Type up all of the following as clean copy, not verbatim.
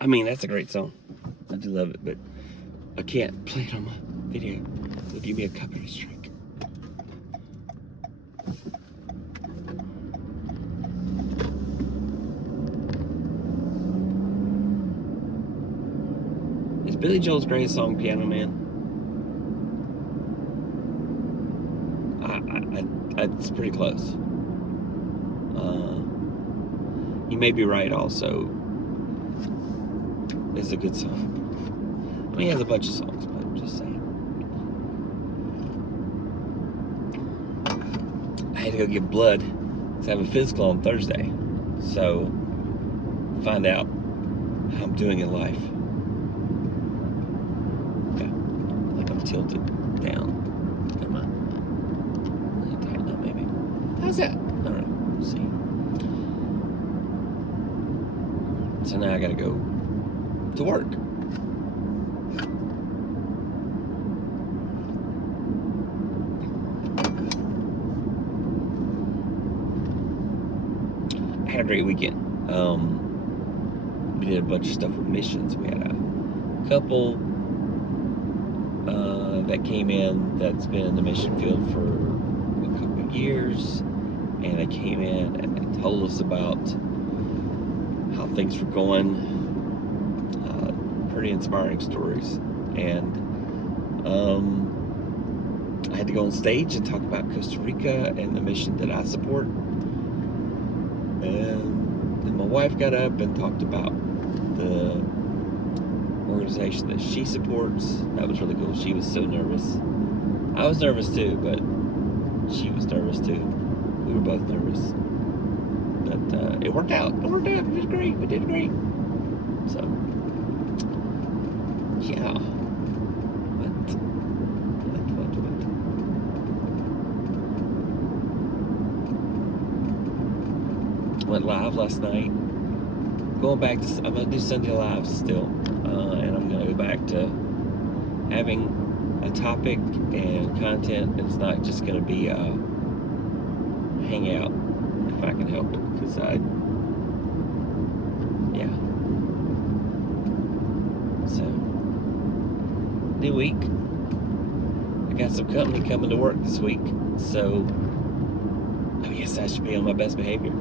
I mean, that's a great song. I do love it, but I can't play it on my video. They'll give me a copyright strike. Is Billy Joel's greatest song Piano Man? It's pretty close. You may be right also. It's a good song. I mean, he has a bunch of songs, but I'm just saying. I had to go get blood to have a physical on Thursday. So, find out how I'm doing in life. Okay. Like I'm tilted down. Am I? Tighten up maybe. How's that? I don't know. We'll see. So now I gotta go to work. I had a great weekend. We did a bunch of stuff with missions. We had a couple that came in that's been in the mission field for a couple of years, and they came in and they told us about how things were going. Pretty inspiring stories. And I had to go on stage and talk about Costa Rica and the mission that I support. And then my wife got up and talked about the organization that she supports. That was really cool. She was so nervous. I was nervous too, but she was nervous too. We were both nervous. But it worked out. It worked out. We did great. We did great. So, yeah. What? Went live last night. Going back to, I'm gonna do Sunday lives still, and I'm gonna go back to having a topic and content that's not just gonna be a hangout if I can help it, because yeah. So, new week. I got some company coming to work this week, so I guess I should be on my best behavior.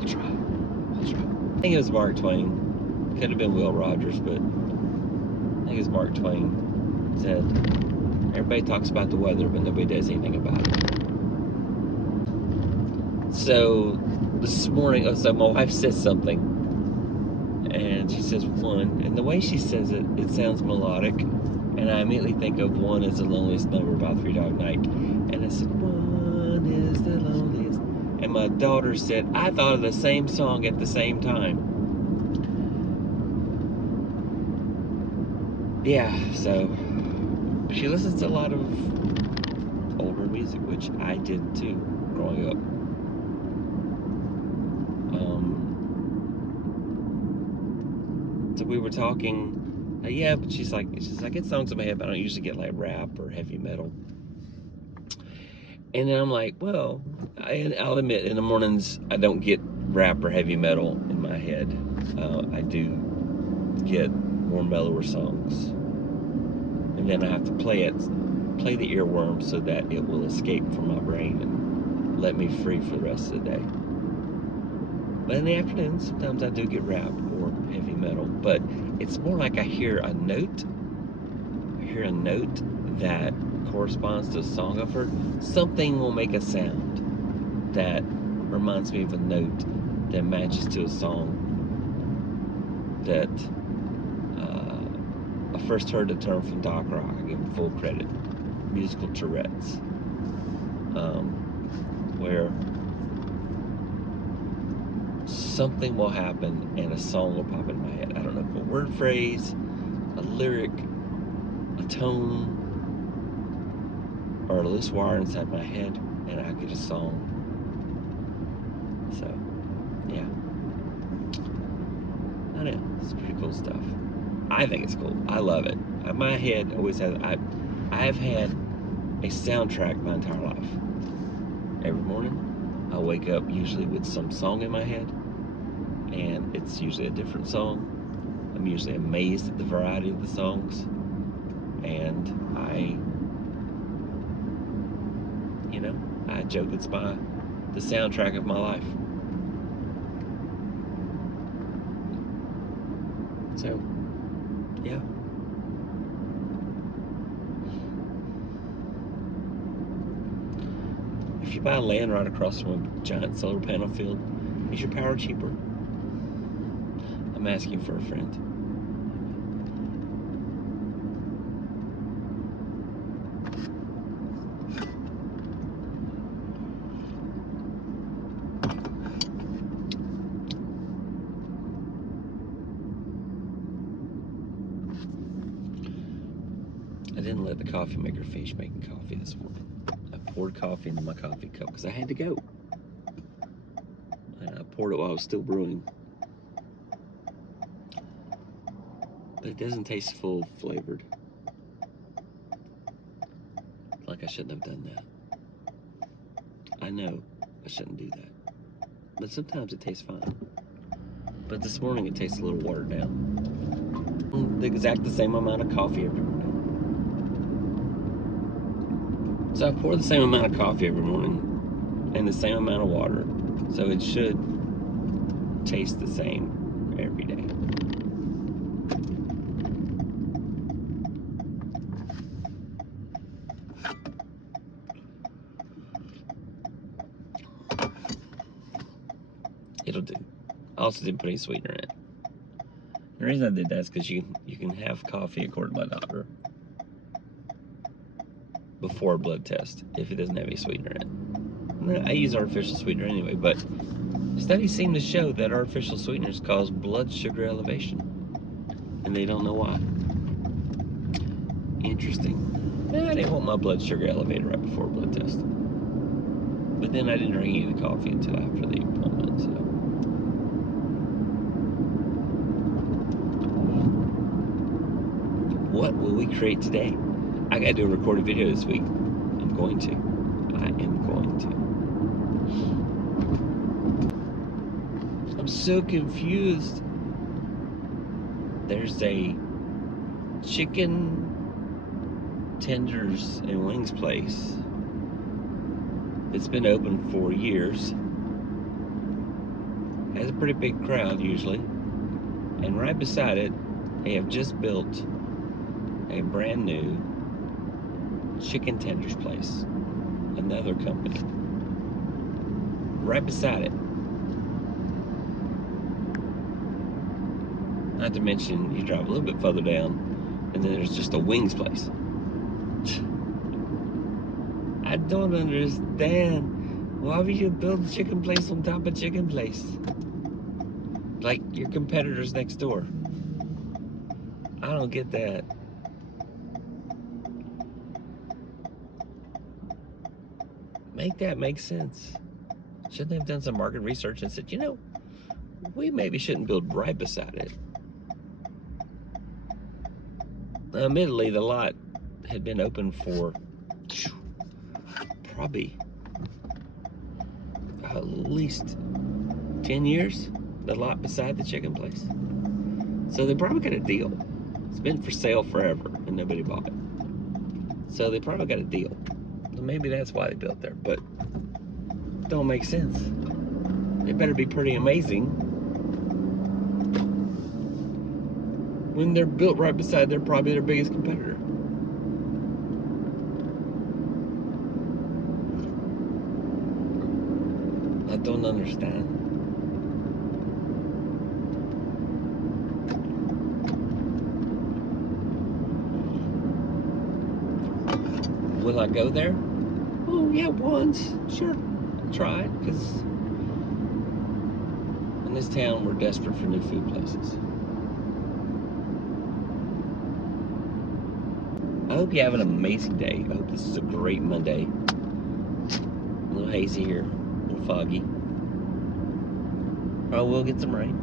I'll try. I think it was Mark Twain. Could have been Will Rogers, but I think it was Mark Twain. Said, everybody talks about the weather, but nobody does anything about it. So, this morning, so my wife says something, and she says one, and the way she says it, it sounds melodic, and I immediately think of One Is the Loneliest Number by Three Dog Night, and I said, one is the loneliest, and my daughter said, I thought of the same song at the same time. Yeah, so she listens to a lot of older music, which I did too, growing up. So we were talking, yeah, but she's like, I get songs in my head, but I don't usually get like rap or heavy metal. And then I'm like, well, I'll admit, in the mornings, I don't get rap or heavy metal in my head. I do get more mellower songs. And then I have to play the earworm so that it will escape from my brain and let me free for the rest of the day. But in the afternoon, sometimes I do get rap or heavy metal, but it's more like I hear a note that corresponds to a song I've heard. Something will make a sound that reminds me of a note that matches to a song that I first heard the term from Doc Rock. I give him full credit. Musical Tourette's, where something will happen and a song will pop in my head. I don't know if a word phrase, a lyric, a tone, or a loose wire inside my head, and I get a song. So, yeah. I know, it's pretty cool stuff. I think it's cool. I love it. My head always has, I have had a soundtrack my entire life. Every morning, I wake up usually with some song in my head, and it's usually a different song. I'm usually amazed at the variety of the songs, and I joke it's the soundtrack of my life. So, yeah. If you buy land right across from a giant solar panel field, is your power cheaper? I'm asking for a friend. I didn't let the coffee maker finish making coffee this morning. I poured coffee into my coffee cup because I had to go. And I poured it while I was still brewing. But it doesn't taste full flavored. Like I shouldn't have done that. I know I shouldn't do that. But sometimes it tastes fine. But this morning it tastes a little watered down. The same amount of coffee every morning. So I pour the same amount of coffee every morning and the same amount of water. So it should taste the same every day. It'll do. I also didn't put any sweetener in it. The reason I did that is because you can have coffee, according to my doctor, before a blood test if it doesn't have any sweetener in it. I use artificial sweetener anyway, but studies seem to show that artificial sweeteners cause blood sugar elevation, and they don't know why. Interesting. I didn't want my blood sugar elevated right before a blood test, but then I didn't drink any of the coffee until after the appointment. So. What will we create today? I gotta do a recorded video this week. I'm going to. I am going to. I'm so confused. There's a chicken tenders and wings place. It's been open for years. Has a pretty big crowd usually. And right beside it, they have just built a brand new chicken tenders place. Another company. Right beside it. Not to mention, you drive a little bit further down, and then there's just a wings place. I don't understand. Why would you build a chicken place on top of chicken place? Like your competitors next door. I don't get that. Make that make sense. Shouldn't they have done some market research and said, we maybe shouldn't build right beside it. Admittedly, the lot had been open for probably at least 10 years, the lot beside the chicken place. So they probably got a deal. It's been for sale forever and nobody bought it. So they probably got a deal. So maybe that's why they built there, but it don't make sense. It better be pretty amazing when they're built right beside probably their biggest competitor. I don't understand. Will I go there? Oh yeah, once. Sure. I'll try it, because in this town we're desperate for new food places. I hope you have an amazing day. I hope this is a great Monday. A little hazy here, a little foggy. Probably will get some rain.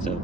So